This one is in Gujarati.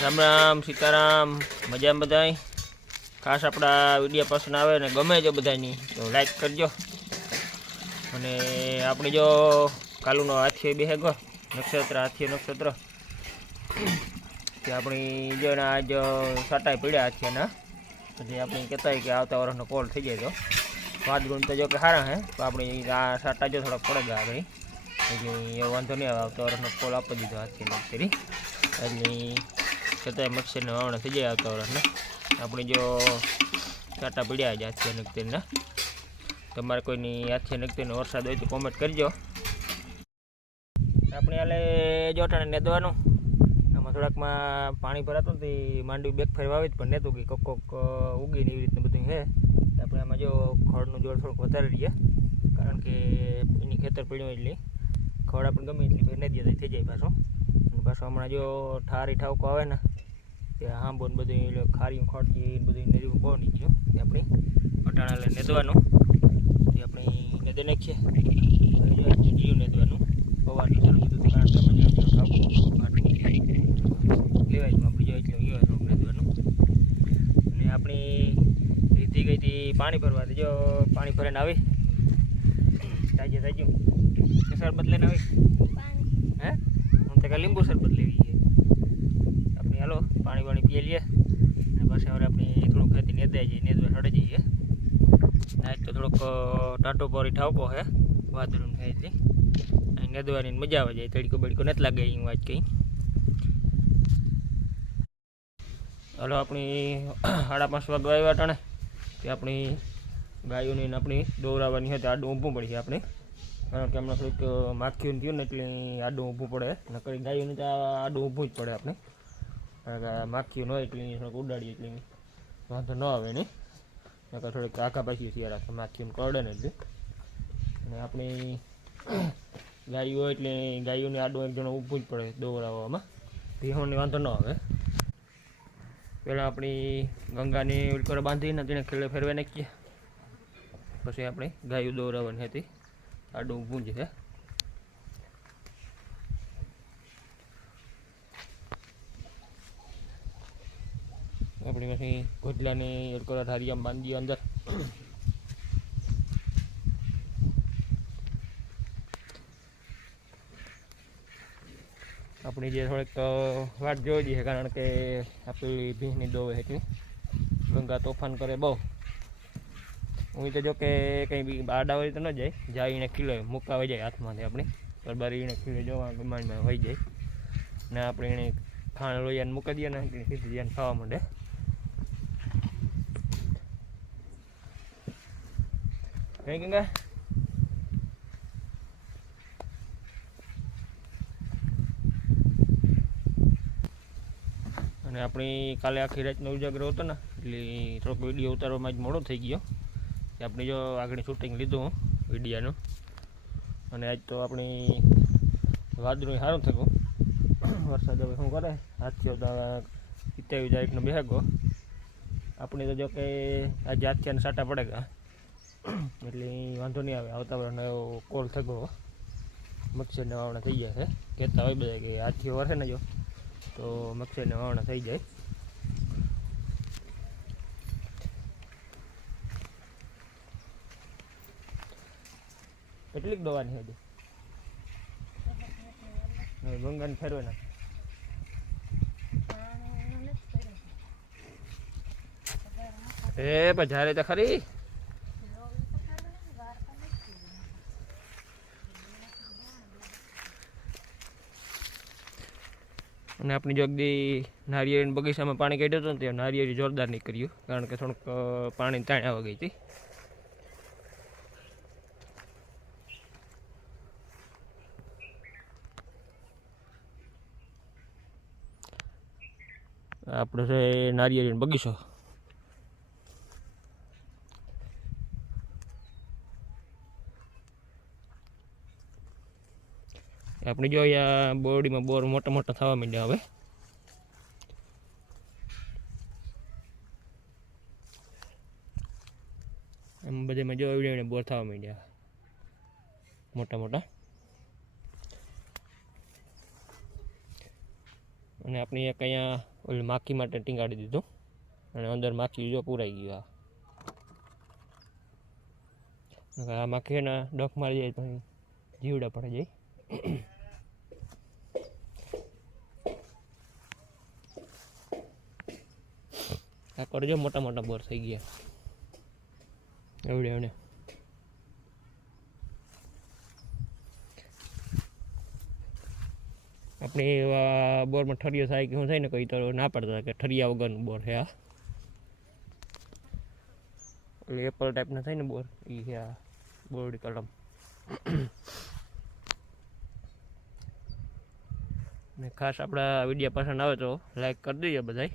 રામ રામ સીતારામ મજામાં બધાય ખાસ આપણા વિડીયો પસંદ આવે ને ગમે જો બધાની તો લાઈક કરજો અને આપણે જો કાલુનો હાથીએ બેહેગો નક્ષત્ર હાથીએ નક્ષત્ર કે આપણી જો ને આજ સાટાઈ પડ્યા હાથીના પછી આપણે કહેતા હોય કે આવતા વર્ષનો કોલ થઈ જાય તો વાદળું તો જો કે સારા હે તો આપણે આ સાટા જો થોડાક પડે ગયા આગળ એટલે એવો વાંધો નહીં આવે આવતા વર્ષનો કોલ આપી દીધો હાથીને કરી એટલે છતાંય મચ્છરને વાવણા થઈ જાય આવતા વર્ષને આપણે જો સાટા પડ્યા જ હાથીએ નગતીરના તમારે કોઈની હાથીએ નગતીનો વરસાદ હોય તો કોમેન્ટ કરજો. આપણે હાલે જોટાને નેદવાનું આમાં થોડાકમાં પાણી ભરાતું ને માંડવી બેક ફેરવા આવી પણ નહોતું કે કોક ઉગીને એવી રીતનું બધું છે. આપણે આમાં જો ખડનું જોડ થોડુંક વધારે રહીએ કારણ કે એની ખેતર પડ્યું એટલે ખડ આપણે ગમે એટલી ફેર નદી થઈ જાય પાછો અને પાછો હમણાં જો ઠારી ઠાવકો આવે ને ત્યાં હાંબો ને બધું ખારી ખડથી બધું નદી બહુ નીકળ્યું એ આપણી અટાણા લઈને નેદવાનું એ આપણે નેદે નાખીએ જીવ નેદવાનું પવારનું ચાલુ બધું કારણ કે લેવાય આપણે જો એટલે લેવાય થોડુંક નેદવાનું અને આપણી રીતિ ગઈ હતી પાણી ભરવાથી જો પાણી ભરીને આવી તાજે તાજું શરબત લઈને આવી હે હું તો કાંઈ લીંબુ શરબત લેવી છે આપણે હાલો પાણી પાણી પીએ લઈએ અને પાછા હવે આપણે થોડુંક ખેતી નેદાઈ જઈએ નેદવા સડે જઈએ આજ તો થોડોક ટાટો પોરી ઠાવકો હે વાદળું થાય એટલે અહીં નેદવાની મજા આવે જાય તડકો બડકો નથી લાગે અહીં વાત કંઈ. હાલો આપણી 5:30 વાગે આવ્યા ટાણે તે આપણી ગાયોને આપણી દોરાવવાની હતી આડું ઊભું પડશે આપણે કારણ કે હમણાં થોડીક માખીઓ થયું ને એટલે આડું ઊભું પડે નકરી ગાયોને તો આડું ઊભું જ પડે આપણે કારણ કે માખીઓ ન હોય એટલે થોડુંક ઉડાડીએ એટલે વાંધો ન આવે નહીં નકર થોડીક આખા પાછી શિયા રાખે માખીઓને કરડે ને એટલે અને આપણી ગાયો હોય એટલે ગાયોને આડું એક જણો ઊભું જ પડે દોરાવવામાં ભીહોને વાંધો ન આવે. પહેલાં આપણી ગંગાની ઉલકરો બાંધીને તેને ખેડે ફેરવા નાખીએ પછી આપણે ગાયો દોરાવવાની હતી આડું ઊભું જ છે. આપણે પછી ગોટલાની ઉલકરો ધારિયામાં બાંધીએ અંદર આપણી જે થોડીક વાત જોઈ દઈએ કારણ કે આપણી ભીંસની દોવે એટલી ગંગા તોફાન કરે બહુ હું તો જો કે કંઈ બી આડા હોય તો ન જાય એને ખીલે મૂકાવી જાય હાથમાંથી આપણે બરબારી એને ખીલે જોવા ગમાણમાં વહી જાય ને આપણે એને ખાણ લોહીને મૂકી દઈએ ને સીધી જઈને ખાવા માંડે. કઈ ગંગા અને આપણી કાલે આખી રાતનો ઉજાગરો હતો ને એટલે થોડોક વિડીયો ઉતારવામાં જ મોડો થઈ ગયો કે આપણે જો આગળ શૂટિંગ લીધું વિડીયાનું અને આજ તો આપણી વાદળું સારું થયું વરસાદ હવે શું કરે હાથીઓ તો 27 તારીખનો બેહાગો આપણે તો જો કે આજે હાથીને સાટા પડે ગયા એટલે વાંધો નહીં આવે આવતા વર્ષનો એવો કોલ થયો મચ્છરને વાવણા થઈ જાય છે કહેતા હોય બધા કે હાથીઓ વરસે ને જો તો મચ્છરને વાવણા થઈ જાય. કેટલીક દવાની હજી હવે ગંગાને ફેરવે ના એ પણ જ્યારે તો ખરી અને આપણી જોગદી નારિયેળી બગીચામાં પાણી કાઢ્યું હતું ને ત્યાં નારિયેળી જોરદાર નીકળ્યું કારણ કે થોડુંક પાણી તાણ આવી ગઈ હતી. આપણે છે નારિયેળીનો બગીચો આપણે જો અહીંયા બોરડીમાં બોર મોટા મોટા થવા માંડ્યા હવે એમ બધામાં જો એવડે બોર થવા માંડ્યા મોટા મોટા અને આપણે એક અહીંયા ઓલી માખી માટે ટીંગાડી દીધું અને અંદર માખી જો પૂરાઈ ગયું. આ માખી એના ડખ મારી જાય તો જીવડા પડી જાય. આ કરજો મોટા મોટા બોર થઈ ગયા એવડે એવડે. આપણે એવા બોરમાં ઠરિયો થાય કે શું થાય ને કંઈ તો ના પડતા કે ઠરિયા વગરનું બોર છે. આ એટલે એપલ ટાઈપના થાય ને બોર એ છે આ બોરડી કલમ. ને ખાસ આપણા વિડીયો પસંદ આવે તો લાઈક કરી દેજો બધાય.